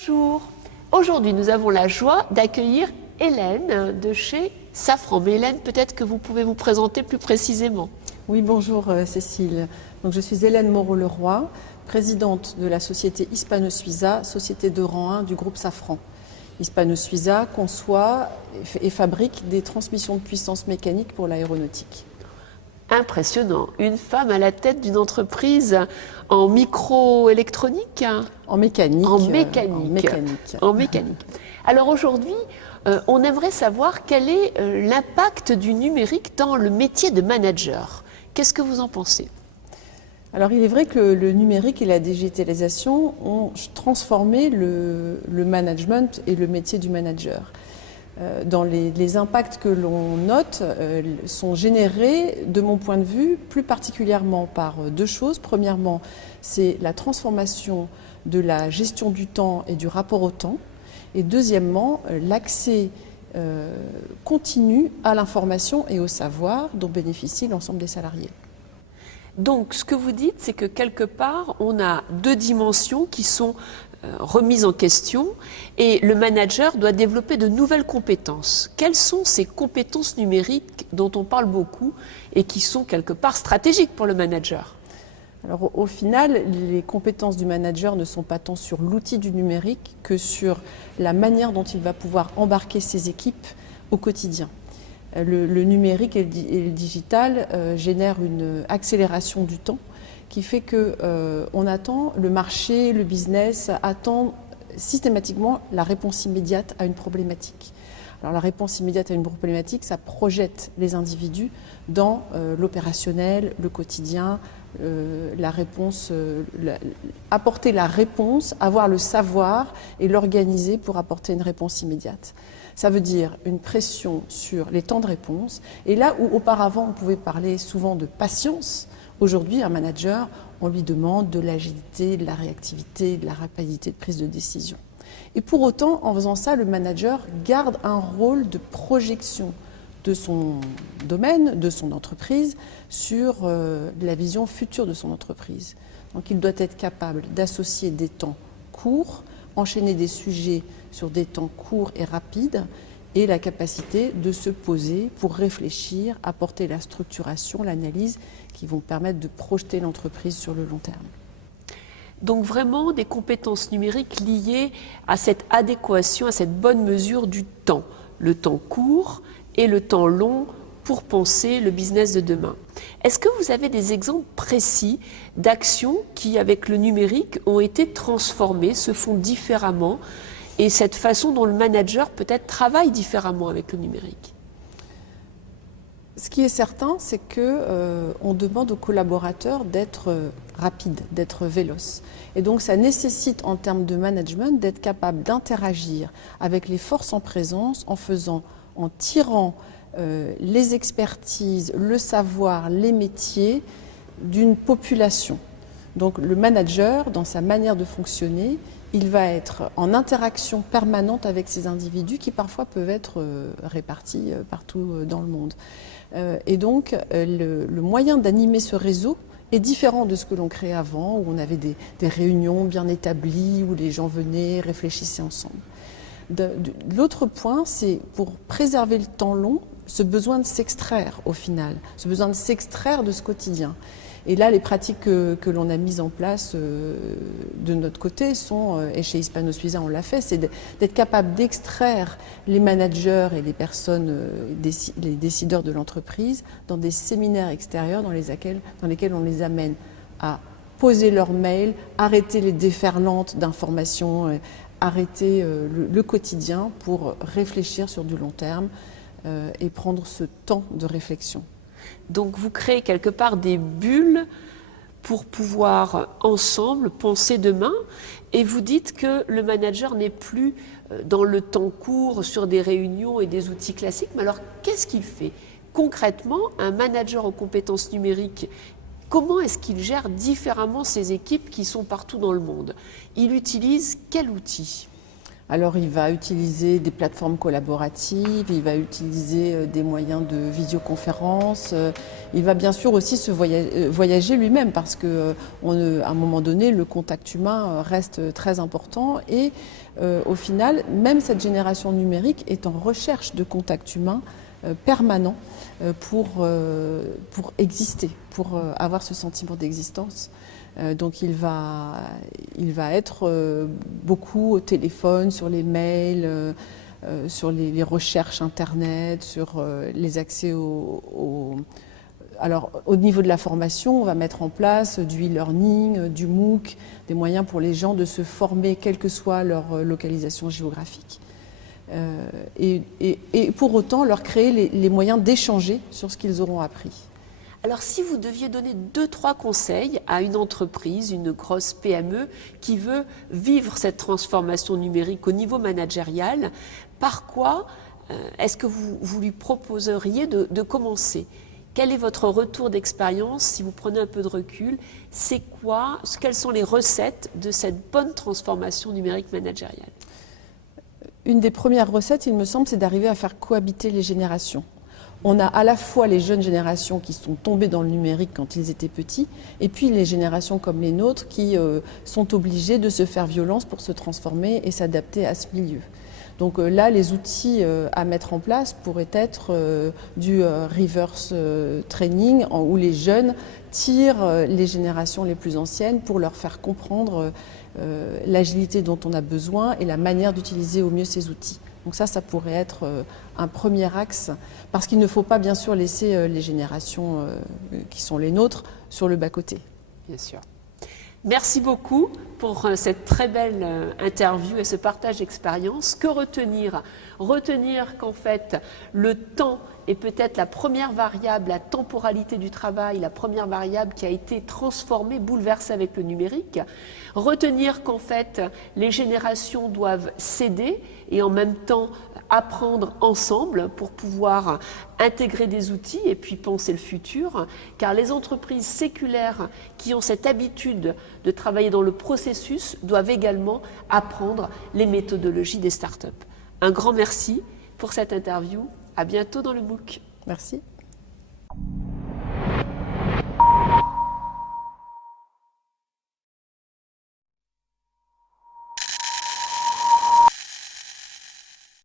Bonjour, aujourd'hui nous avons la joie d'accueillir Hélène de chez Safran. Mais Hélène, peut-être que vous pouvez vous présenter plus précisément. Oui, bonjour Cécile. Donc, je suis Hélène Moreau-Leroy, présidente de la société Hispano-Suiza, société de rang 1 du groupe Safran. Hispano-Suiza conçoit et fabrique des transmissions de puissance mécanique pour l'aéronautique. Impressionnant, une femme à la tête d'une entreprise en microélectronique. En mécanique. En mécanique. Alors aujourd'hui, on aimerait savoir quel est l'impact du numérique dans le métier de manager. Qu'est-ce que vous en pensez ? Alors il est vrai que le numérique et la digitalisation ont transformé le management et le métier du manager. Dans les impacts que l'on note sont générés, de mon point de vue, plus particulièrement par deux choses. Premièrement, c'est la transformation de la gestion du temps et du rapport au temps. Et deuxièmement, l'accès continu à l'information et au savoir dont bénéficie l'ensemble des salariés. Donc, ce que vous dites, c'est que quelque part, on a deux dimensions qui sont remises en question et le manager doit développer de nouvelles compétences. Quelles sont ces compétences numériques dont on parle beaucoup et qui sont quelque part stratégiques pour le manager ? Alors, au final, les compétences du manager ne sont pas tant sur l'outil du numérique que sur la manière dont il va pouvoir embarquer ses équipes au quotidien. Le numérique et le digital génèrent une accélération du temps qui fait que le marché, le business attend systématiquement la réponse immédiate à une problématique. Alors la réponse immédiate à une problématique, ça projette les individus dans l'opérationnel, le quotidien, apporter la réponse, avoir le savoir et l'organiser pour apporter une réponse immédiate. Ça veut dire une pression sur les temps de réponse. Et là où auparavant on pouvait parler souvent de patience, aujourd'hui un manager, on lui demande de l'agilité, de la réactivité, de la rapidité de prise de décision. Et pour autant, en faisant ça, le manager garde un rôle de projection de son domaine, de son entreprise, sur la vision future de son entreprise. Donc il doit être capable d'associer des temps courts, enchaîner des sujets sur des temps courts et rapides, et la capacité de se poser pour réfléchir, apporter la structuration, l'analyse qui vont permettre de projeter l'entreprise sur le long terme. Donc vraiment des compétences numériques liées à cette adéquation, à cette bonne mesure du temps, le temps court et le temps long pour penser le business de demain. Est-ce que vous avez des exemples précis d'actions qui, avec le numérique, ont été transformées, se font différemment, et cette façon dont le manager peut-être travaille différemment avec le numérique ? Ce qui est certain, c'est qu'on demande aux collaborateurs d'être rapides, d'être véloces. Et donc ça nécessite en termes de management d'être capable d'interagir avec les forces en présence en tirant les expertises, le savoir, les métiers d'une population. Donc le manager, dans sa manière de fonctionner, il va être en interaction permanente avec ces individus qui parfois peuvent être répartis partout dans le monde. Et donc le moyen d'animer ce réseau est différent de ce que l'on créait avant, où on avait des réunions bien établies, où les gens venaient, réfléchissaient ensemble. L'autre point, c'est pour préserver le temps long, ce besoin de s'extraire au final, ce besoin de s'extraire de ce quotidien. Et là, les pratiques que l'on a mises en place de notre côté sont, et chez Hispano-Suiza on l'a fait, c'est d'être capable d'extraire les managers et les personnes, les décideurs de l'entreprise dans des séminaires extérieurs dans lesquels on les amène à poser leurs mails, arrêter les déferlantes d'informations, arrêter le quotidien pour réfléchir sur du long terme et prendre ce temps de réflexion. Donc vous créez quelque part des bulles pour pouvoir ensemble penser demain, et vous dites que le manager n'est plus dans le temps court sur des réunions et des outils classiques, mais alors qu'est-ce qu'il fait ? Concrètement, un manager en compétences numériques, comment est-ce qu'il gère différemment ses équipes qui sont partout dans le monde ? Il utilise quel outil ? Alors il va utiliser des plateformes collaboratives, il va utiliser des moyens de visioconférence, il va bien sûr aussi voyager lui-même parce que à un moment donné le contact humain reste très important et au final même cette génération numérique est en recherche de contact humain permanent pour exister, pour avoir ce sentiment d'existence. Donc il va être beaucoup au téléphone, sur les mails, sur les recherches internet, sur les accès Alors au niveau de la formation, on va mettre en place du e-learning, du MOOC, des moyens pour les gens de se former quelle que soit leur localisation géographique. Et pour autant leur créer les moyens d'échanger sur ce qu'ils auront appris. Alors si vous deviez donner 2-3 conseils à une entreprise, une grosse PME qui veut vivre cette transformation numérique au niveau managérial, par quoi est-ce que vous lui proposeriez de commencer ? Quel est votre retour d'expérience si vous prenez un peu de recul? Quelles sont les recettes de cette bonne transformation numérique managériale? Une des premières recettes, il me semble, c'est d'arriver à faire cohabiter les générations. On a à la fois les jeunes générations qui sont tombées dans le numérique quand ils étaient petits, et puis les générations comme les nôtres qui sont obligées de se faire violence pour se transformer et s'adapter à ce milieu. Donc là, les outils à mettre en place pourraient être du reverse training, où les jeunes tirent les générations les plus anciennes pour leur faire comprendre l'agilité dont on a besoin et la manière d'utiliser au mieux ces outils. Donc ça pourrait être un premier axe, parce qu'il ne faut pas bien sûr laisser les générations qui sont les nôtres sur le bas-côté. Bien sûr. Merci beaucoup pour cette très belle interview et ce partage d'expérience. Que retenir? Retenir qu'en fait, le temps est peut-être la première variable, la temporalité du travail, la première variable qui a été transformée, bouleversée avec le numérique. Retenir qu'en fait, les générations doivent s'aider et en même temps apprendre ensemble pour pouvoir intégrer des outils et puis penser le futur, car les entreprises séculaires qui ont cette habitude de travailler dans le processus doivent également apprendre les méthodologies des startups. Un grand merci pour cette interview. À bientôt dans le MOOC. Merci.